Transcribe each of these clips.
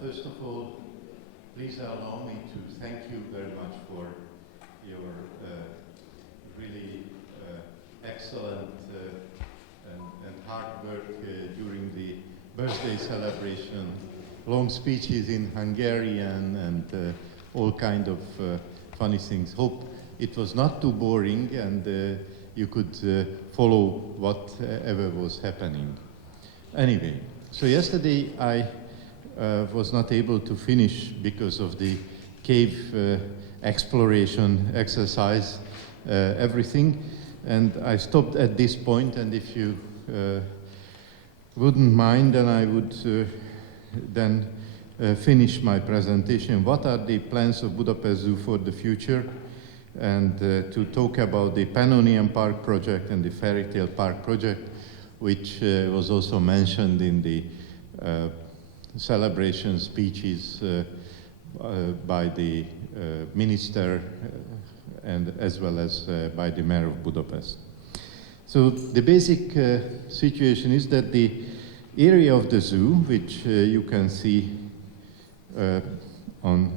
First of all, please allow me to thank you very much for your really excellent and hard work during the birthday celebration, long speeches in Hungarian and all kind of funny things. Hope it was not too boring and you could follow whatever was happening. Anyway, so yesterday I was not able to finish because of the cave exploration exercise, everything, and I stopped at this point, and if you wouldn't mind, then I would then finish my presentation. What are the plans of Budapest Zoo for the future? And to talk about the Pannonian Park project and the Fairytale Park project, which was also mentioned in the celebration speeches by the minister and as well as by the mayor of Budapest. So the basic situation is that the area of the zoo, which you can see on,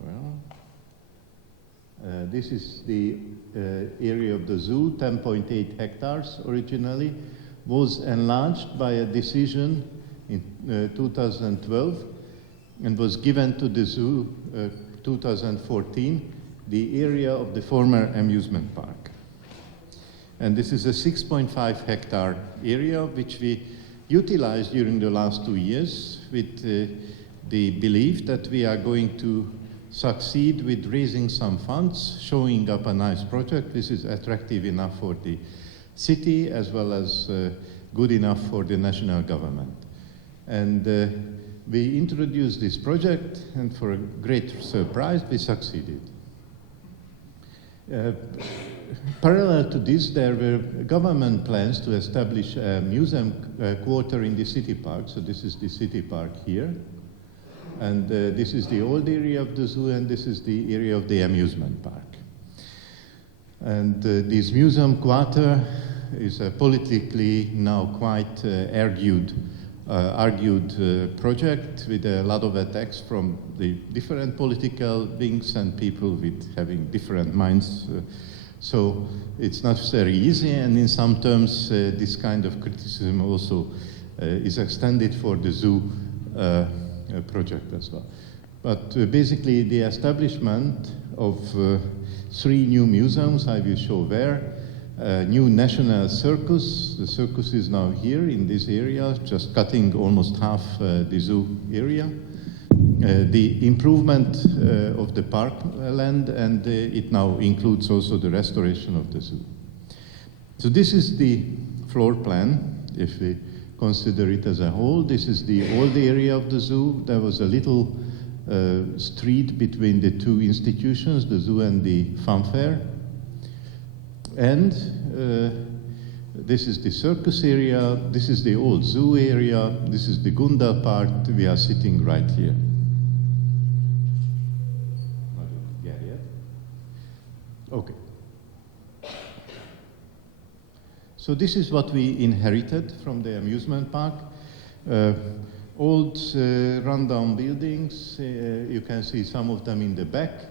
well, this is the area of the zoo, 10.8 hectares originally, was enlarged by a decision in 2012 and was given to the zoo 2014, the area of the former amusement park. And this is a 6.5 hectare area which we utilized during the last 2 years with the belief that we are going to succeed with raising some funds, showing up a nice project. This is attractive enough for the city as well as good enough for the national government. And we introduced this project, and for a great surprise, we succeeded. Parallel to this, there were government plans to establish a museum quarter in the city park. So this is the city park here. And this is the old area of the zoo, and this is the area of the amusement park. And this museum quarter is a politically now quite argued project with a lot of attacks from the different political wings and people with having different minds. So it's not very easy, and in some terms this kind of criticism also is extended for the zoo project as well. But basically the establishment of 3 new museums, I will show where. New national circus. The circus is now here in this area, just cutting almost half the zoo area. The improvement of the park land, and it now includes also the restoration of the zoo. So this is the floor plan, if we consider it as a whole. This is the old area of the zoo. There was a little street between the 2 institutions, the zoo and the fun fair. And this is the circus area, this is the old zoo area, this is the Gundel part. We are sitting right here. Not get yet. Okay. So this is what we inherited from the amusement park. Old rundown buildings, you can see some of them in the back.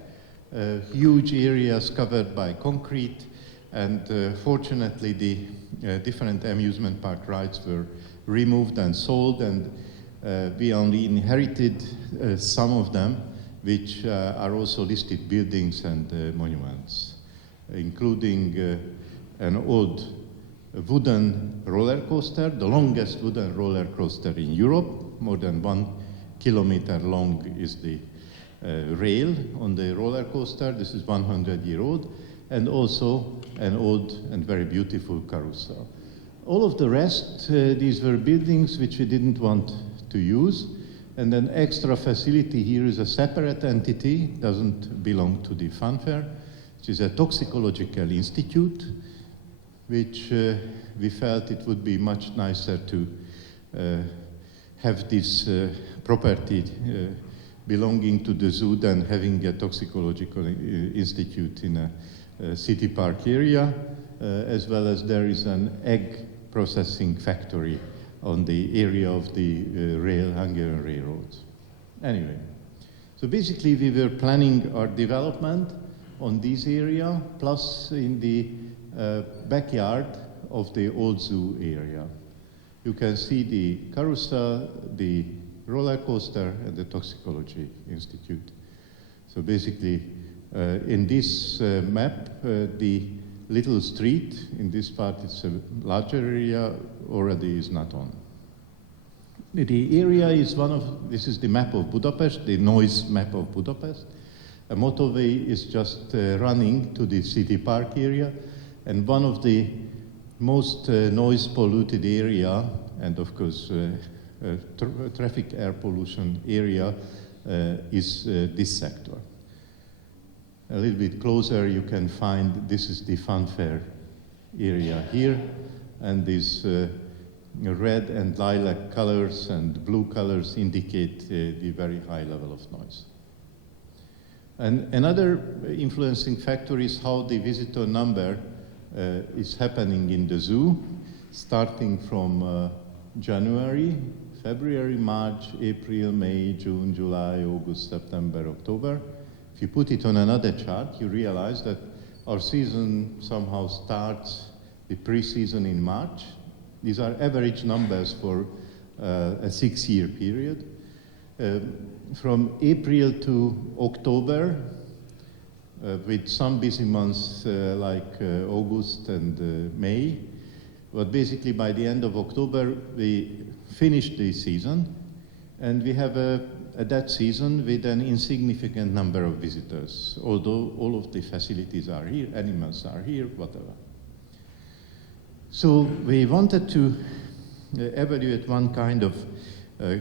Huge areas covered by concrete. And fortunately, the different amusement park rides were removed and sold, and we only inherited some of them, which are also listed buildings and monuments, including an old wooden roller coaster, the longest wooden roller coaster in Europe. More than 1 kilometer long is the rail on the roller coaster. This is 100-year-old. And also an old and very beautiful carousel. All of the rest, these were buildings which we didn't want to use, and an extra facility here is a separate entity, doesn't belong to the funfair, which is a toxicological institute, which we felt it would be much nicer to have this property belonging to the zoo than having a toxicological institute in a city park area, as well as there is an egg processing factory on the area of the Hungarian railroads. Anyway, so basically we were planning our development on this area, plus in the backyard of the old zoo area. You can see the carousel, the roller coaster, and the toxicology institute. So basically, in this map, the little street in this part, it's a larger area, already is not on. The area is this is the map of Budapest, the noise map of Budapest. A motorway is just running to the city park area, and one of the most noise polluted area, and of course traffic air pollution area, is this sector. A little bit closer you can find, this is the funfair area here, and these red and lilac colors and blue colors indicate the very high level of noise. And another influencing factor is how the visitor number is happening in the zoo, starting from January, February, March, April, May, June, July, August, September, October. If you put it on another chart, you realize that our season somehow starts the pre-season in March. These are average numbers for a 6-year period. From April to October, with some busy months like August and May, but basically by the end of October we finish the season, and we have that season with an insignificant number of visitors, although all of the facilities are here, animals are here, whatever. So we wanted to evaluate one kind of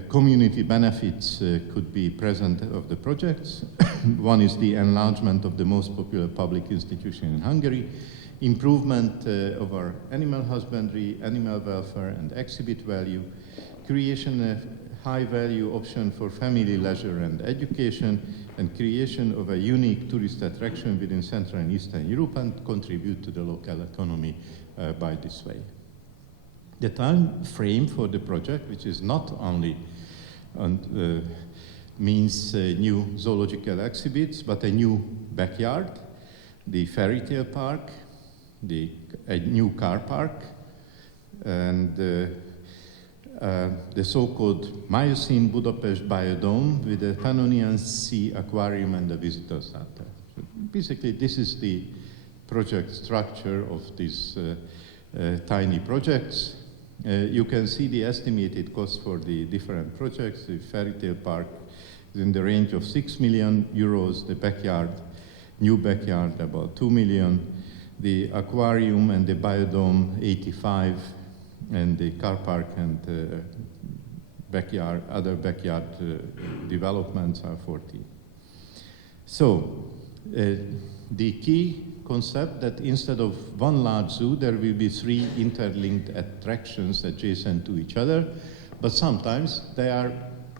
community benefits could be present of the projects. One is the enlargement of the most popular public institution in Hungary, improvement of our animal husbandry, animal welfare and exhibit value, creation of high-value option for family leisure and education, and creation of a unique tourist attraction within Central and Eastern Europe, and contribute to the local economy by this way. The time frame for the project, which is not only means new zoological exhibits, but a new backyard, the Fairytale Park, a new car park, and the so-called Miocene Budapest Biodome with a Pannonian Sea Aquarium and a visitor center. So basically, this is the project structure of these tiny projects. You can see the estimated cost for the different projects. The Fairytale Park is in the range of 6 million euros, the backyard, new backyard, about 2 million, the aquarium and the biodome, 85, and the car park and backyard, other backyard developments are 40. So the key concept that instead of one large zoo, there will be 3 interlinked attractions adjacent to each other, but sometimes they are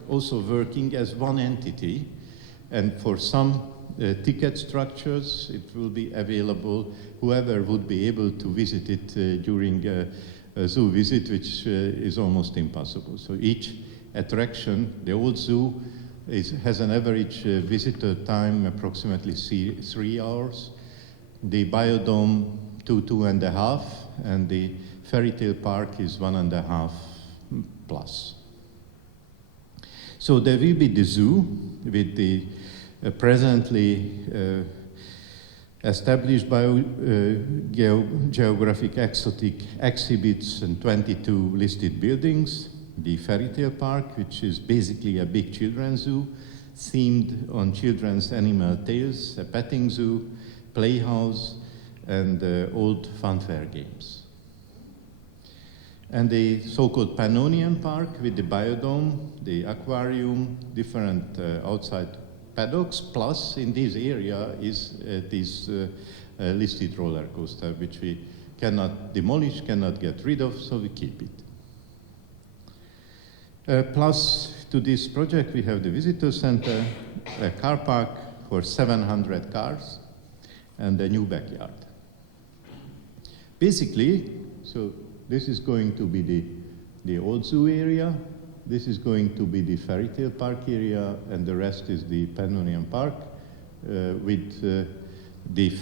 also working as one entity, and for some ticket structures, it will be available, whoever would be able to visit it during a zoo visit, which is almost impossible. So each attraction, the old zoo, has an average visitor time approximately 3 hours. The biodome 2.5, and the Fairytale Park is 1.5 plus. So there will be the zoo with the presently established geographic exotic exhibits and 22 listed buildings. The Fairytale Park, which is basically a big children's zoo, themed on children's animal tales, a petting zoo, playhouse, and old funfair games. And the so-called Pannonian Park with the biodome, the aquarium, different outside paddocks, plus in this area is this listed roller coaster, which we cannot demolish, cannot get rid of, so we keep it. Plus to this project we have the visitor center, a car park for 700 cars, and a new backyard. Basically, so this is going to be the the old zoo area. This is going to be the Fairytale Park area, and the rest is the Pannonian Park with the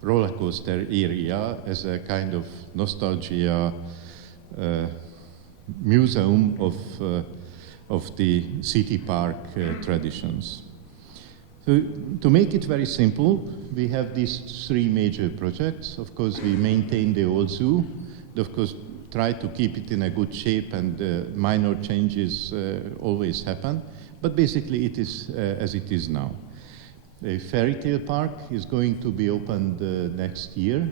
roller coaster area as a kind of nostalgia museum of the city park traditions. So, to make it very simple, we have these three major projects. Of course, we maintain the old zoo. Of course, try to keep it in a good shape, and minor changes always happen. But basically, it is as it is now. The Fairytale Park is going to be opened next year.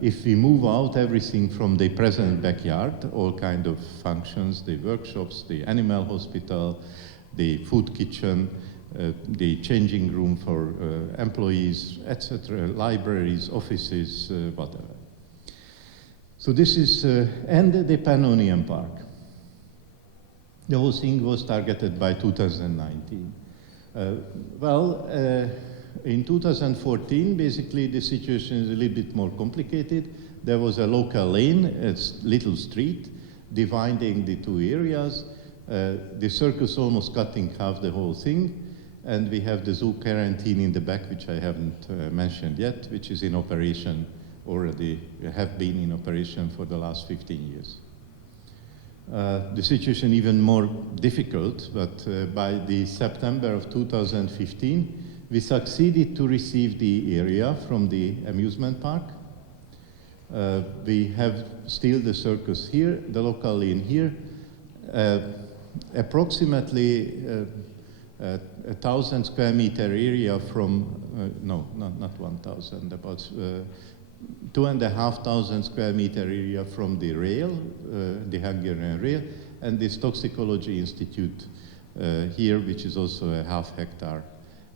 If we move out everything from the present backyard, all kind of functions, the workshops, the animal hospital, the food kitchen, the changing room for employees, etc., libraries, offices, whatever. So this is, and the Pannonian Park. The whole thing was targeted by 2019. In 2014, basically the situation is a little bit more complicated. There was a local lane, a little street, dividing the two areas. The circus almost cutting half the whole thing. And we have the zoo quarantine in the back, which I haven't mentioned yet, which is in operation already, have been in operation for the last 15 years. The situation even more difficult, but by the September of 2015, we succeeded to receive the area from the amusement park. We have still the circus here, the local lane here, approximately 1,000 square meter area from, no, not 1,000, about 2,500 square meter area from the rail, the Hungarian rail, and this toxicology institute here, which is also a half-hectare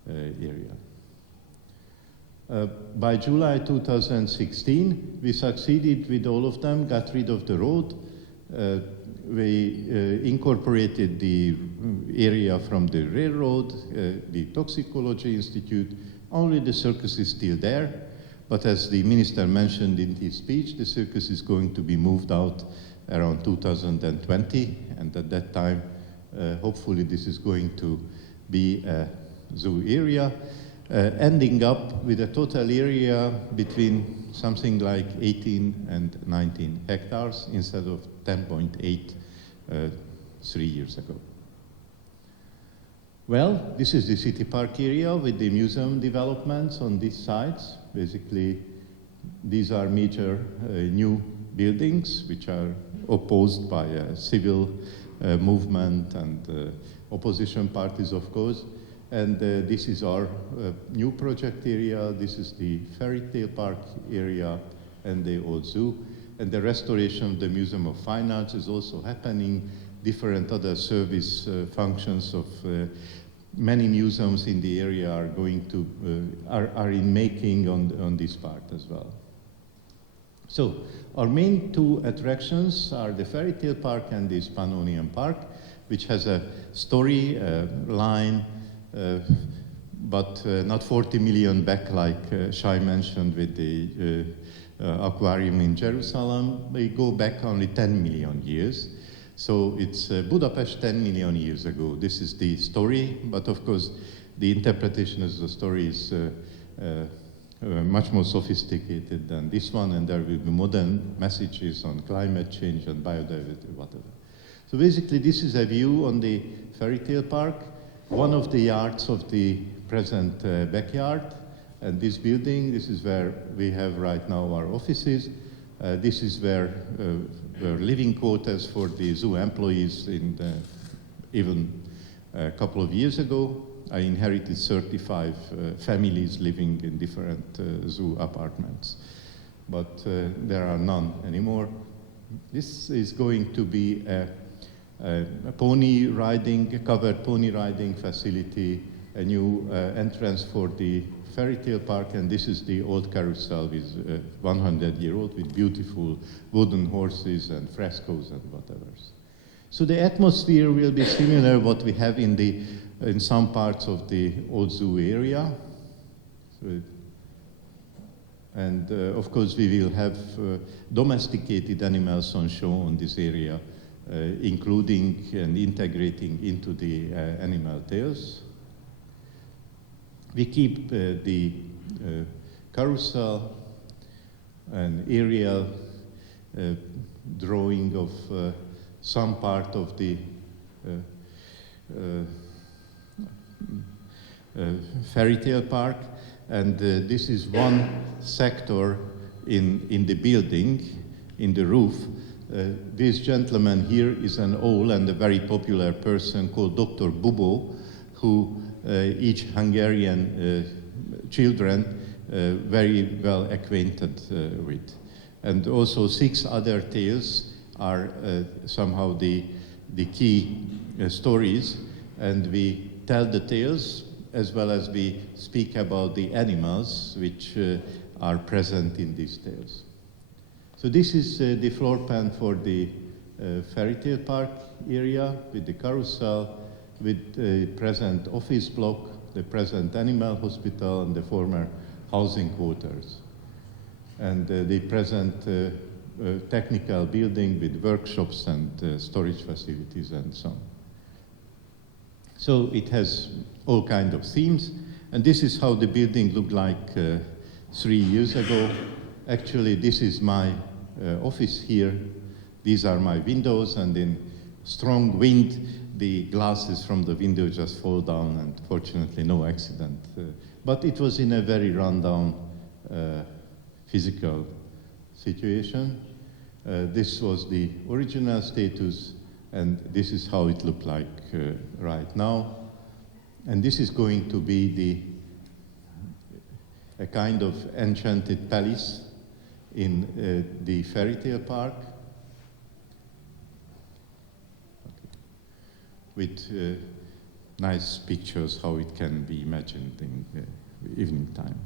area. By July 2016, we succeeded with all of them, got rid of the road. We incorporated the area from the railroad, the toxicology institute. Only the circus is still there, but as the minister mentioned in his speech, the circus is going to be moved out around 2020, and at that time, hopefully this is going to be a zoo area, ending up with a total area between something like 18 and 19 hectares instead of 10.8 3 years ago. Well, this is the city park area with the museum developments on these sides. Basically, these are major new buildings which are opposed by a civil movement and opposition parties, of course. And this is our new project area. This is the Fairytale Park area and the old zoo. And the restoration of the Museum of Fine Arts is also happening. Different other service functions of many museums in the area are going to, are in making on this part as well. So our main two attractions are the Fairytale Park and this Pannonian Park, which has a story line, but not 40 million back like Shai mentioned with the aquarium in Jerusalem. We go back only 10 million years. So it's Budapest 10 million years ago. This is the story, but of course the interpretation of the story is much more sophisticated than this one, and there will be modern messages on climate change and biodiversity, whatever. So basically this is a view on the Fairytale Park, one of the yards of the present backyard, and this building, this is where we have right now our offices. This is where living quarters for the zoo employees even a couple of years ago. I inherited 35 families living in different zoo apartments, but there are none anymore. This is going to be a pony riding, a covered pony riding facility, a new entrance for the Fairytale Park, and this is the old carousel with 100-year-old with beautiful wooden horses and frescoes and whatever. So the atmosphere will be similar what we have in some parts of the old zoo area. So And of course, we will have domesticated animals on show on this area, including and integrating into the animal tales. We keep the carousel, an aerial drawing of some part of the Fairytale park, and this is one sector in the building, in the roof. This gentleman here is an old and a very popular person called Dr. Bubo, who each Hungarian children very well acquainted with. And also 6 other tales are somehow the key stories, and we tell the tales as well as we speak about the animals which are present in these tales. So this is the floor plan for the Fairytale park area with the carousel, with the present office block, the present animal hospital, and the former housing quarters. And the present technical building with workshops and storage facilities and so on. So it has all kinds of themes, and this is how the building looked like 3 years ago. Actually, this is my office here. These are my windows, and in strong wind, the glasses from the window just fall down, and fortunately no accident. But it was in a very rundown physical situation. This was the original status, and this is how it looked like right now. And this is going to be a kind of enchanted palace in the Fairytale park, with nice pictures how it can be imagined in evening time.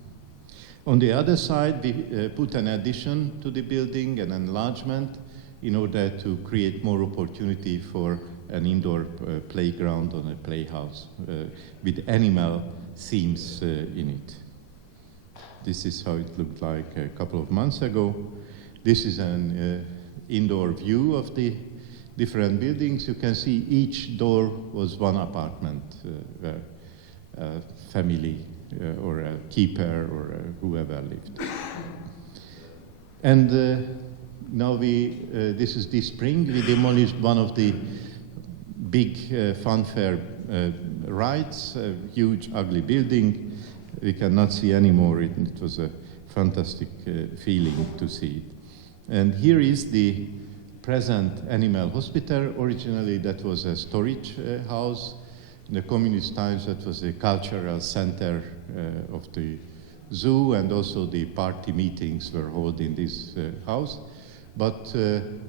On the other side, we put an addition to the building, an enlargement, in order to create more opportunity for an indoor playground or a playhouse with animal themes in it. This is how it looked like a couple of months ago. This is an indoor view of the different buildings. You can see each door was one apartment where a family or a keeper or whoever lived. And now this is this spring, we demolished one of the big funfair rides, a huge ugly building. We cannot see anymore. It was a fantastic feeling to see it. And here is the present animal hospital. Originally that was a storage house. In the communist times that was a cultural center of the zoo, and also the party meetings were held in this house. But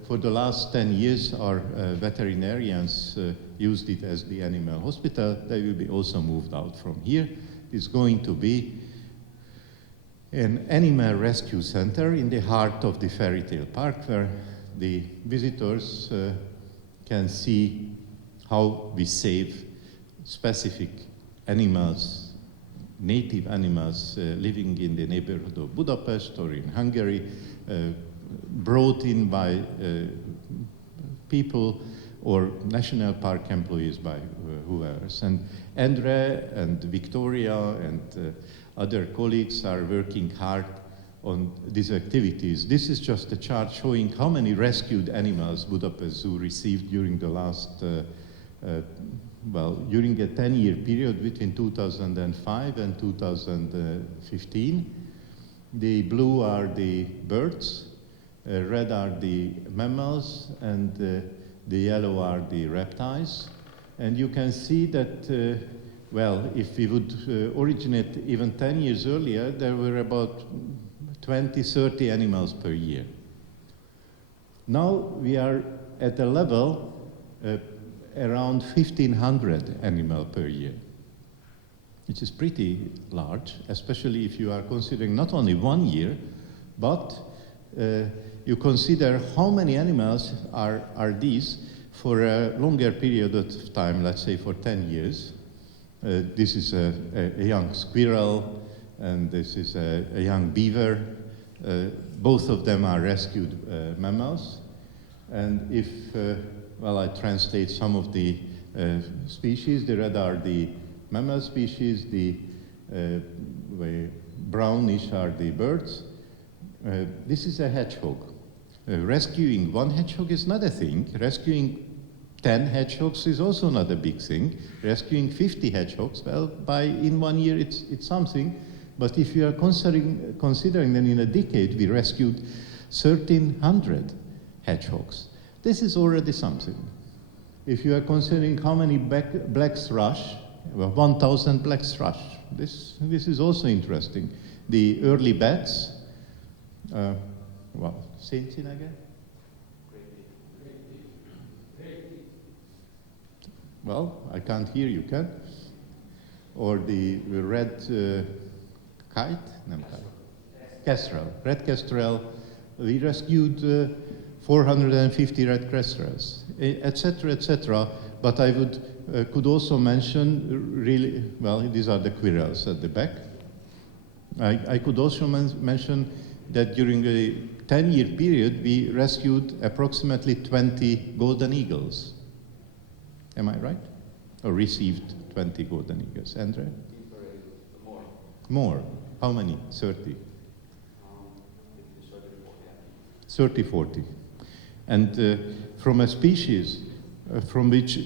for the last 10 years, our veterinarians used it as the animal hospital. They will be also moved out from here. It's going to be an animal rescue center in the heart of the Fairytale park, where the visitors can see how we save specific animals, native animals living in the neighborhood of Budapest or in Hungary, brought in by people or national park employees, by whoever. And Andre and Victoria and other colleagues are working hard on these activities. This is just a chart showing how many rescued animals Budapest Zoo received during the last, during a 10-year period between 2005 and 2015. The blue are the birds, red are the mammals, and the yellow are the reptiles. And you can see that, if we would originate even 10 years earlier, there were about 20, 30 animals per year. Now we are at a level around 1,500 animals per year, which is pretty large, especially if you are considering not only 1 year, but you consider how many animals are these for a longer period of time, let's say for 10 years. This is a young squirrel, and this is a young beaver, Both of them are rescued mammals. And if, well, I translate some of the species, the red are the mammal species, the brownish are the birds. This is a hedgehog. Rescuing one hedgehog is not a thing. Rescuing 10 hedgehogs is also not a big thing. Rescuing 50 hedgehogs, well, in 1 year it's something. But if you are considering that in a decade we rescued 1,300 hedgehogs, this is already something. If you are considering how many black thrush, well, 1,000 black thrush, this is also interesting. The early bats, well, say it again? Well, I can't hear you, can? Or the red kite? No, kestrel, red kestrel. We rescued 450 red kestrels, etc., etc. But I could also mention, really, well, these are the quirrels at the back. I could also mention that during a 10-year period, we rescued approximately 20 golden eagles. Am I right? Or received 20 golden eagles. Andre? More. More. How many? 30? 30, 40. And from a species from which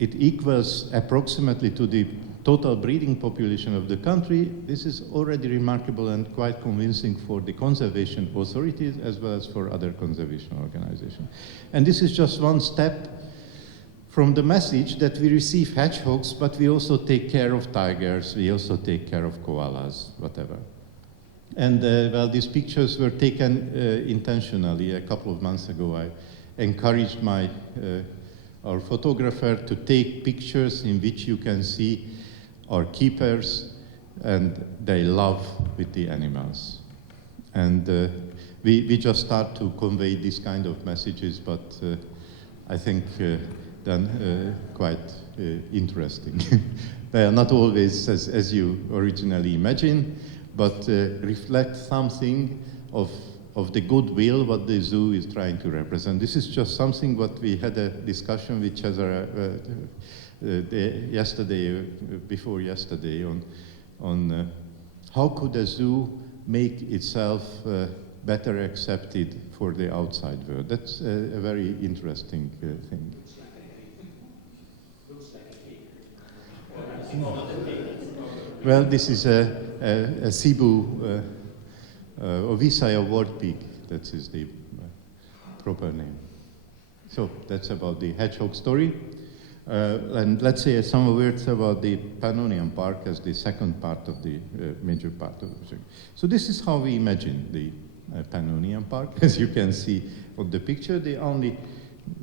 it equals approximately to the total breeding population of the country, this is already remarkable and quite convincing for the conservation authorities as well as for other conservation organizations. And this is just one step from the message that we receive hedgehogs, but we also take care of tigers, we also take care of koalas, whatever. And well, these pictures were taken intentionally. A couple of months ago, I encouraged our photographer to take pictures in which you can see our keepers and their love with the animals. And we just start to convey these kind of messages, but I think then quite interesting. They are not always as you originally imagine, but reflect something of the goodwill what the zoo is trying to represent. This is just something what we had a discussion with Cesare before yesterday on how could a zoo make itself better accepted for the outside world. That's a very interesting thing. Well, this is a Cebu Ovisaya ward pig. That is the proper name. So that's about the hedgehog story. And let's say some words about the Pannonian Park as the second part of the major part of the project. So this is how we imagine the Pannonian Park. As you can see on the picture, the only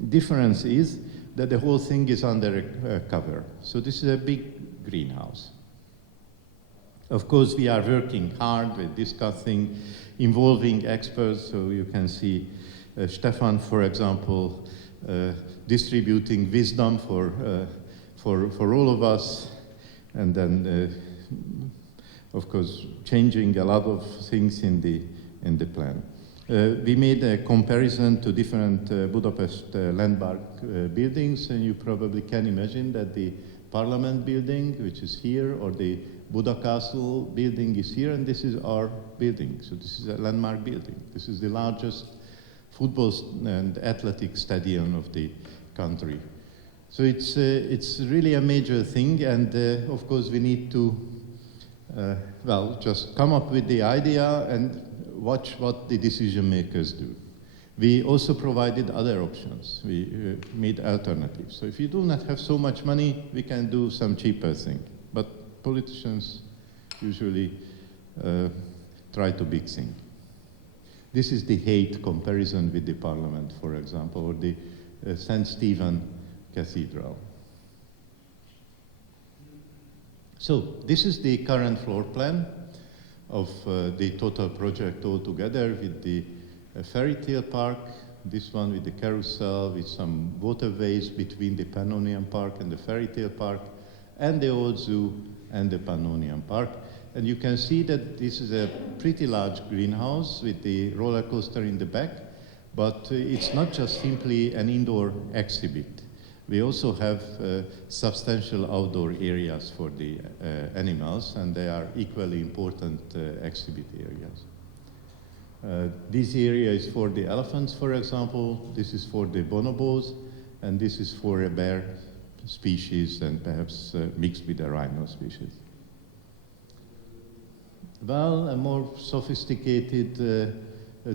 difference is that the whole thing is under a cover. So this is a big greenhouse. Of course, we are working hard with discussing, involving experts. So you can see Stefan, for example, distributing wisdom for all of us, and then, of course, changing a lot of things in the plan. We made a comparison to different Budapest landmark buildings, and you probably can imagine that the Parliament building, which is here, or the Buda Castle building is here, and this is our building. So this is a landmark building. This is the largest football and athletic stadium of the country. So it's really a major thing, and of course we need to, well, just come up with the idea and watch what the decision makers do. We also provided other options. We made alternatives. So if you do not have so much money, we can do some cheaper thing. But politicians usually try to big thing. This is the hate comparison with the Parliament, for example, or the St. Stephen Cathedral. So this is the current floor plan of the total project altogether, with the Fairytale Park, this one with the carousel, with some waterways between the Pannonian Park and the Fairytale Park, and the old zoo and the Pannonian Park. And you can see that this is a pretty large greenhouse with the roller coaster in the back, but it's not just simply an indoor exhibit. We also have substantial outdoor areas for the animals, and they are equally important exhibit areas. This area is for the elephants, for example. This is for the bonobos, and this is for a bear species and perhaps mixed with a rhino species. Well, a more sophisticated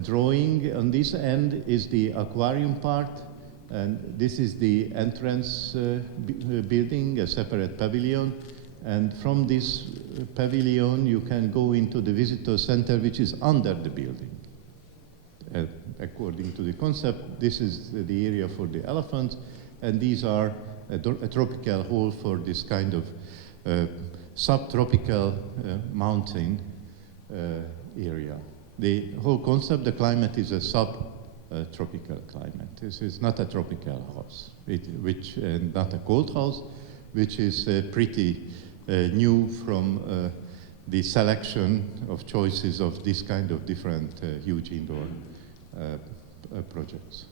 drawing on this end is the aquarium part, and this is the entrance building, a separate pavilion, and from this pavilion you can go into the visitor center, which is under the building. According to the concept, this is the area for the elephants, and these are a tropical hall for this kind of subtropical mountain area. The whole concept, the climate is a subtropical climate. This is not a tropical house, not a cold house, which is pretty new from the selection of choices of this kind of different huge indoor projects.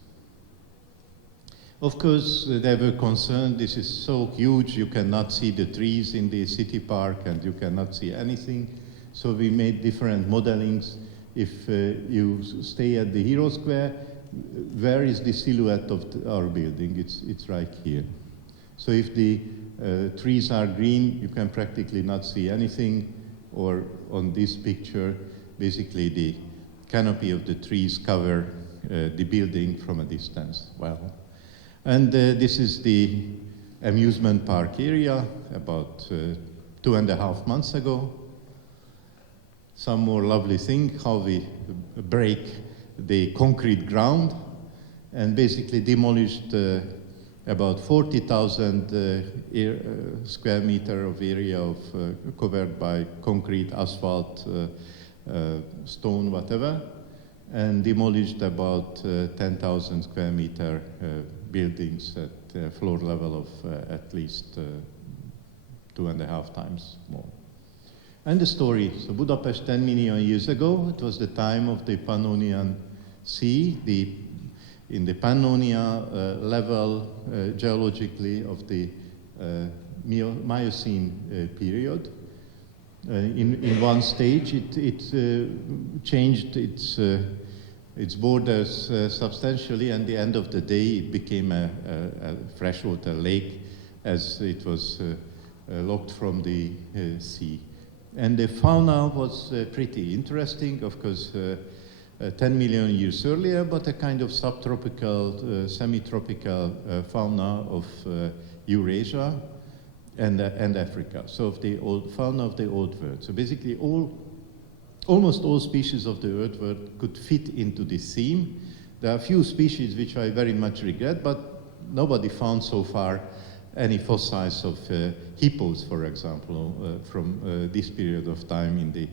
Of course, they were concerned, this is so huge, you cannot see the trees in the city park and you cannot see anything. So we made different modelings. If you stay at the Hero Square, where is the silhouette of our building? It's right here. So if the trees are green, you can practically not see anything, or on this picture, basically the canopy of the trees cover the building from a distance. Well, and this is the amusement park area about 2.5 months ago. Some more lovely thing, how we break the concrete ground and basically demolished about 40,000 square meter of area covered by concrete, asphalt, stone, whatever, and demolished about 10,000 square meter buildings at floor level of at least 2.5 times more. And the story, so Budapest 10 million years ago, it was the time of the Pannonian Sea, in the Pannonia level geologically of the Miocene period. In one stage, it changed its borders substantially, and at the end of the day, it became a freshwater lake as it was locked from the sea. And the fauna was pretty interesting, of course, 10 million years earlier, but a kind of subtropical, semi-tropical fauna of Eurasia and Africa. So of the old fauna of the old world. So basically almost all species of the old world could fit into this theme. There are a few species which I very much regret, but nobody found so far any fossils of hippos, for example, from this period of time in the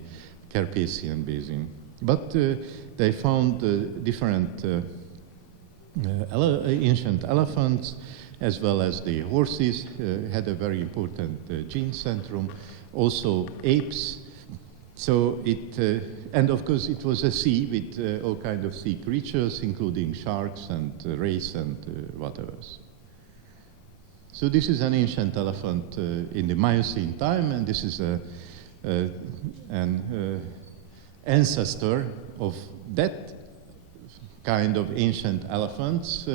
Carpathian Basin. But they found different ancient elephants, as well as the horses, had a very important gene centrum, also apes. So and of course it was a sea with all kinds of sea creatures, including sharks and rays and whatever. So this is an ancient elephant in the Miocene time, and this is an ancestor of that kind of ancient elephants,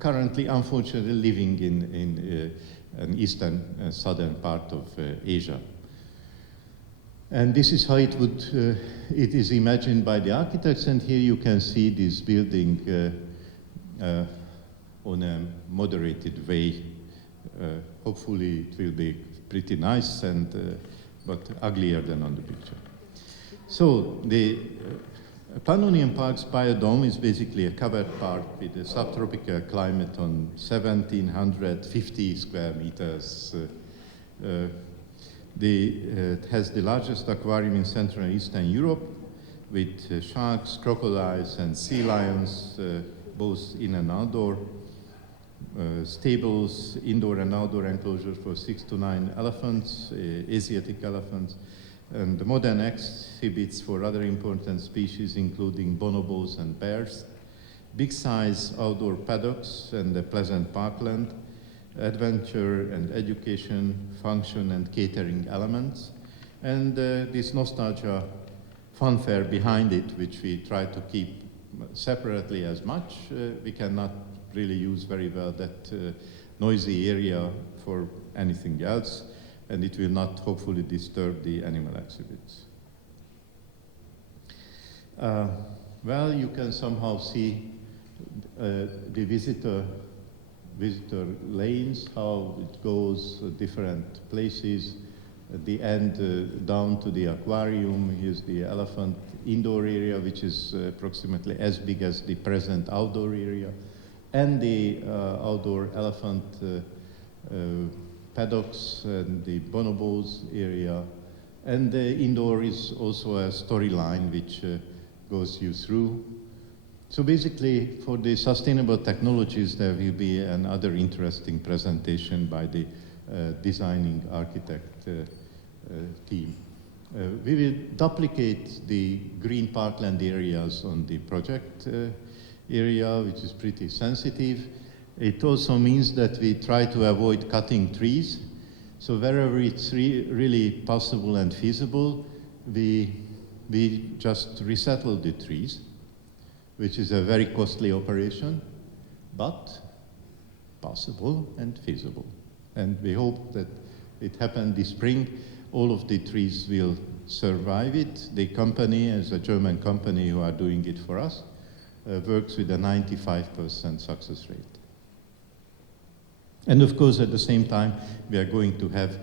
currently unfortunately living in an eastern southern part of Asia. And this is how it is imagined by the architects, and here you can see this building on a moderated way. Hopefully it will be pretty nice, but uglier than on the picture. So the Pannonian Park's biodome is basically a covered park with a subtropical climate on 1,750 square meters. It has the largest aquarium in Central and Eastern Europe, with sharks, crocodiles, and sea lions, both in and outdoor. Stables, indoor and outdoor enclosures for 6 to 9 elephants, Asiatic elephants, and the modern exhibits for other important species, including bonobos and bears, big-size outdoor paddocks and a pleasant parkland, adventure and education, function and catering elements, and this nostalgia funfair behind it, which we try to keep separately as much. We cannot really use very well that noisy area for anything else, and it will not hopefully disturb the animal exhibits. Well, you can somehow see the visitor lanes, how it goes, different places. At the end, down to the aquarium, here's the elephant indoor area, which is approximately as big as the present outdoor area, and the outdoor elephant paddocks and the bonobos area. And the indoor is also a storyline which goes you through. So basically, for the sustainable technologies, there will be another interesting presentation by the designing architect team. We will duplicate the green parkland areas on the project area, which is pretty sensitive. It also means that we try to avoid cutting trees. So wherever it's really possible and feasible, we just resettle the trees, which is a very costly operation, but possible and feasible. And we hope that it happened this spring. All of the trees will survive it. The company, as a German company who are doing it for us, works with a 95% success rate. And of course, at the same time, we are going to have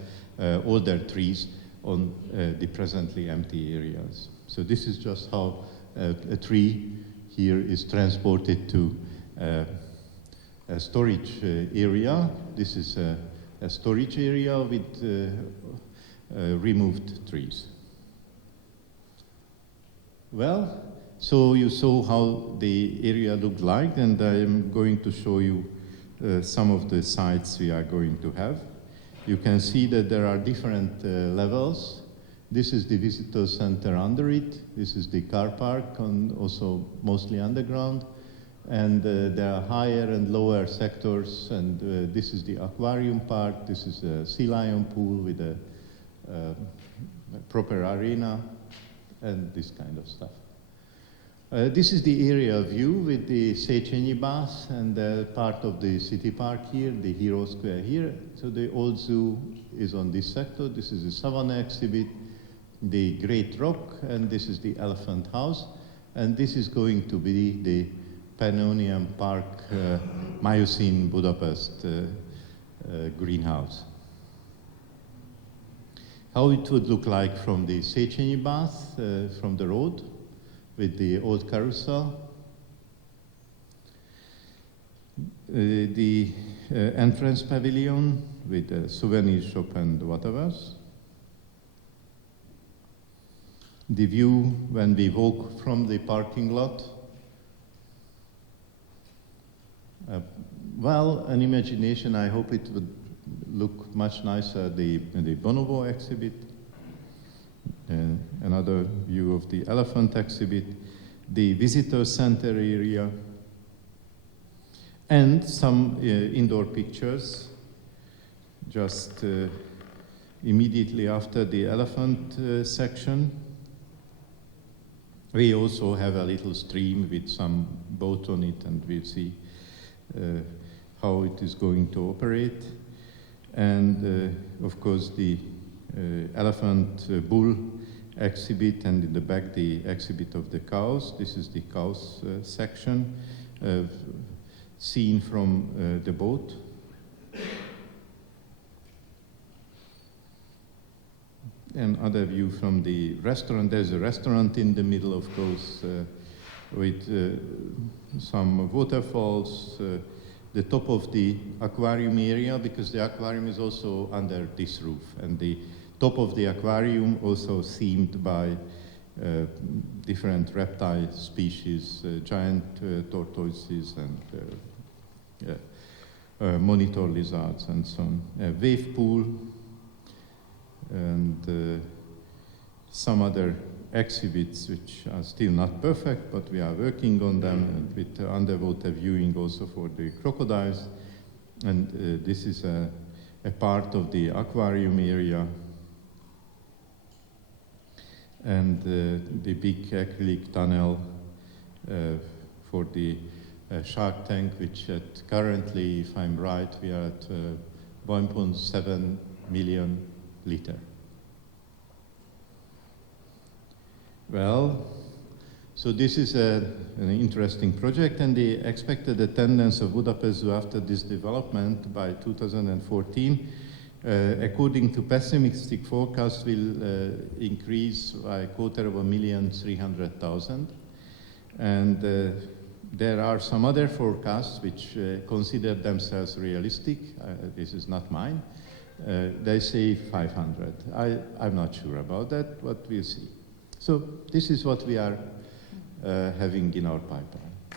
older trees on the presently empty areas. So this is just how a tree here is transported to a storage area. This is a storage area with removed trees. Well, so you saw how the area looked like, and I am going to show you some of the sites we are going to have. You can see that there are different levels. This is the visitor center under it. This is the car park, and also mostly underground. And there are higher and lower sectors, and this is the aquarium park. This is a sea lion pool with a proper arena, and this kind of stuff. This is the area view with the Széchenyi bath and part of the city park here, the Hero Square here. So the old zoo is on this sector. This is the Savannah exhibit, the Great Rock, and this is the Elephant House. And this is going to be the Pannonian Park Miocene Budapest greenhouse. How it would look like from the Széchenyi bath, from the road, with the old carousel. The entrance pavilion with the souvenir shop and whatever. The view when we walk from the parking lot. Well, an imagination, I hope it would look much nicer, the bonobo exhibit. Another view of the elephant exhibit, the visitor center area, and some indoor pictures just immediately after the elephant section. We also have a little stream with some boat on it, and we'll see how it is going to operate. And of course the elephant bull exhibit, and in the back the exhibit of the cows. This is the cows section, seen from the boat. Another view from the restaurant. There's a restaurant in the middle, of course, with some waterfalls, the top of the aquarium area, because the aquarium is also under this roof, and the top of the aquarium also themed by different reptile species, giant tortoises and monitor lizards and so on. A wave pool, and some other exhibits which are still not perfect, but we are working on them, and with underwater viewing also for the crocodiles. And this is a part of the aquarium area. And the big acrylic tunnel for the shark tank, which currently, if I'm right, we are at 1.7 million liter. Well, so this is an interesting project, and the expected attendance of Budapest Zoo after this development by 2014, according to pessimistic forecast, will increase by 250,300,000. And there are some other forecasts which consider themselves realistic. This is not mine. They say 500. I'm not sure about that, but we'll see. So this is what we are having in our pipeline.